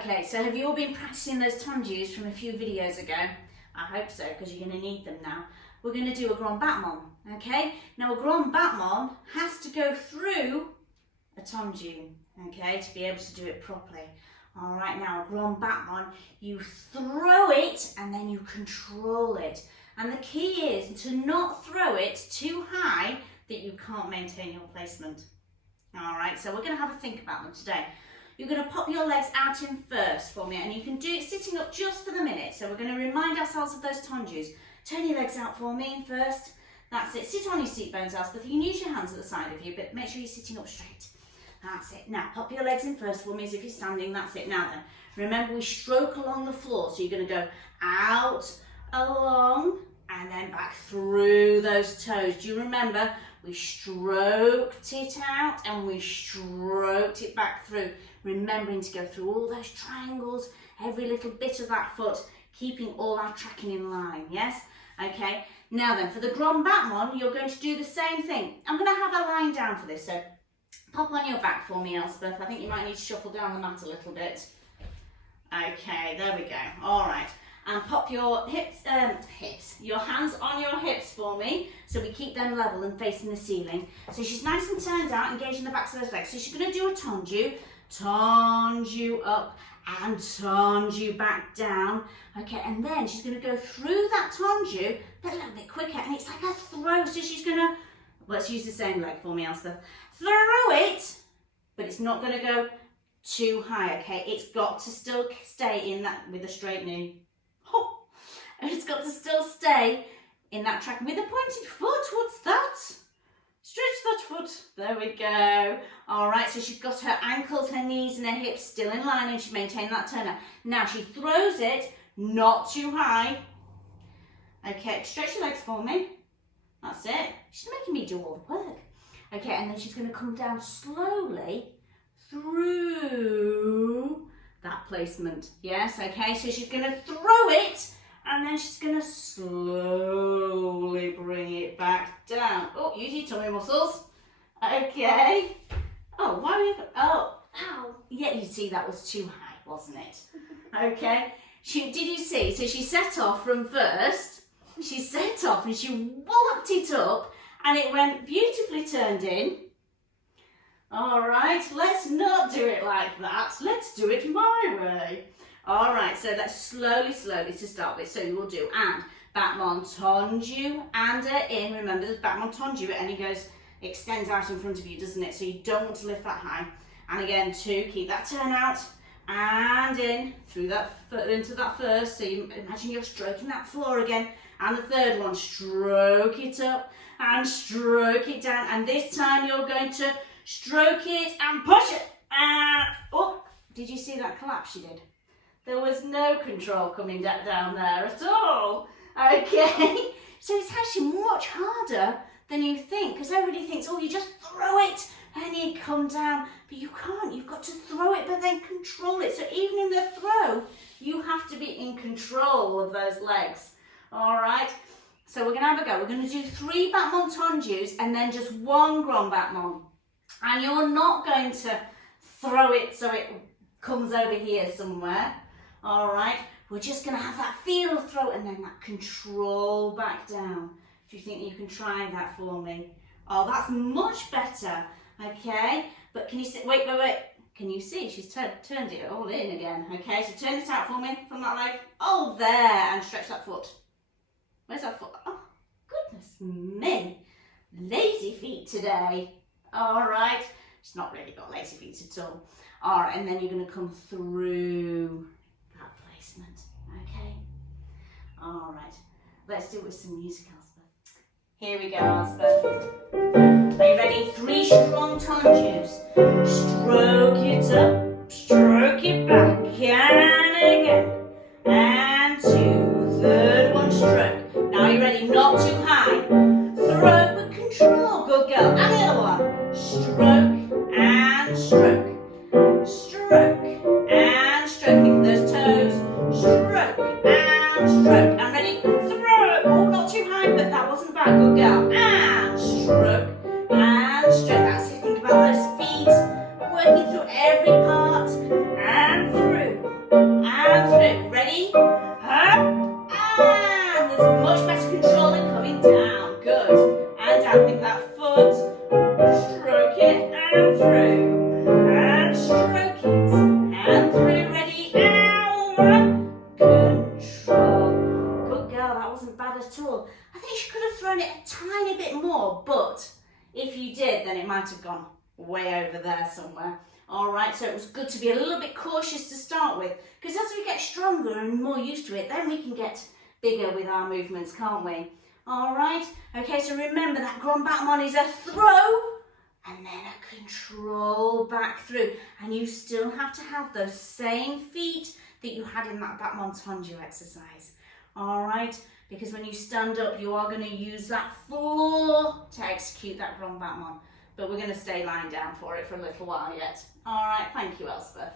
Okay, so have you all been practicing those tondus from a few videos ago? I hope so, because you're going to need them now. We're going to do a grand battement, okay? Now a grand battement has to go through a tondu, okay, to be able to do it properly. All right, now a grand battement, you throw it and then you control it. And the key is to not throw it too high that you can't maintain your placement. All right, so we're going to have a think about them today. You're going to pop your legs out in first for me, and you can do it sitting up just for the minute. So we're going to remind ourselves of those tondus. Turn your legs out for me in first. That's it. Sit on your seat bones, Elspeth. You can use your hands at the side of you, but make sure you're sitting up straight. That's it. Now, pop your legs in first for me as if you're standing. That's it. Now then, remember we stroke along the floor. So you're going to go out, along, and then back through those toes. Do you remember? We stroked it out and we stroked it back through. Remembering to go through all those triangles, every little bit of that foot, keeping all our tracking in line, yes? Okay, now then, for the grand battement, you're going to do the same thing. I'm going to have a line down for this, so pop on your back for me, Elspeth. I think you might need to shuffle down the mat a little bit. Okay, there we go. All right. And pop your your hands on your hips for me, so we keep them level and facing the ceiling. So she's nice and turned out, engaging the backs of those legs. So she's going to do a tondu up and tondu back down. Okay, and then she's going to go through that tondu, but a little bit quicker, and it's like a throw. So she's going to, let's use the same leg for me, Elspeth. Throw it, but it's not going to go too high, okay? It's got to still stay in that with a straight knee. Oh, it's got to still stay in that track with a pointed foot. What's that? Stretch that foot. There we go. All right, so she's got her ankles, her knees and her hips still in line, and she's maintained that turn out. Now she throws it, not too high. Okay, stretch your legs for me. That's it. She's making me do all the work. Okay, and then she's going to come down slowly through that placement. Yes, okay, so she's going to throw it, and then she's going to slowly bring it back down. Oh, use your tummy muscles. Okay. Oh, why are you... Oh, ow. Yeah, you see, that was too high, wasn't it? Okay. Did you see? So she set off from first. She set off and she walloped it up, and it went beautifully turned in. All right, let's not do it like that. Let's do it my way. All right, so let's slowly to start with. So we'll do and battement tondu and in. Remember, the battement tondu, and it goes, extends out in front of you, doesn't it? So you don't want to lift that high. And again, two, keep that turn out and in through that foot into that first. So you imagine you're stroking that floor again. And the third one, stroke it up and stroke it down. And this time you're going to stroke it and push it. Oh, did you see that collapse she did? There was no control coming down there at all. Okay, so it's actually much harder than you think, because everybody thinks, oh, you just throw it and you come down, but you can't. You've got to throw it, but then control it. So even in the throw, you have to be in control of those legs. All right, so we're going to have a go. We're going to do 3 battement tondus and then just 1 grand battement. And you're not going to throw it so it comes over here somewhere. All right, we're just going to have that feel of throw and then that control back down. Do you think you can try that for me? Oh, that's much better. Okay, but can you see? Wait. Can you see? She's turned it all in again. Okay, so turn it out for me from that leg. Oh, there, and stretch that foot. Where's that foot? Oh, goodness me. Lazy feet today. All right. She's not really got lazy feet at all. All right, and then you're going to come through that placement. Okay. All right. Let's do it with some music, Elspeth. Here we go, Elspeth. Are you ready? 3 strong tondus. Stroke it up, stroke it back, and again. And 2, third one, stroke. Now you're ready, not too high. Throw with control, good girl. And the other one. Stroke and stroke. Stroke and stroke. Think of those toes. Stroke and stroke. And ready? Throw it. Oh, not too high, but that wasn't bad, good girl. And stroke and stroke. That's it. Think about those feet. Working through every part there somewhere. All right, so it was good to be a little bit cautious to start with, because as we get stronger and more used to it, then we can get bigger with our movements, can't we? All right, okay, so remember that grand battement is a throw and then a control back through. And you still have to have those same feet that you had in that battement exercise. All right, because when you stand up, you are going to use that floor to execute that grand battement. But we're going to stay lying down for it for a little while yet. All right, thank you, Elspeth.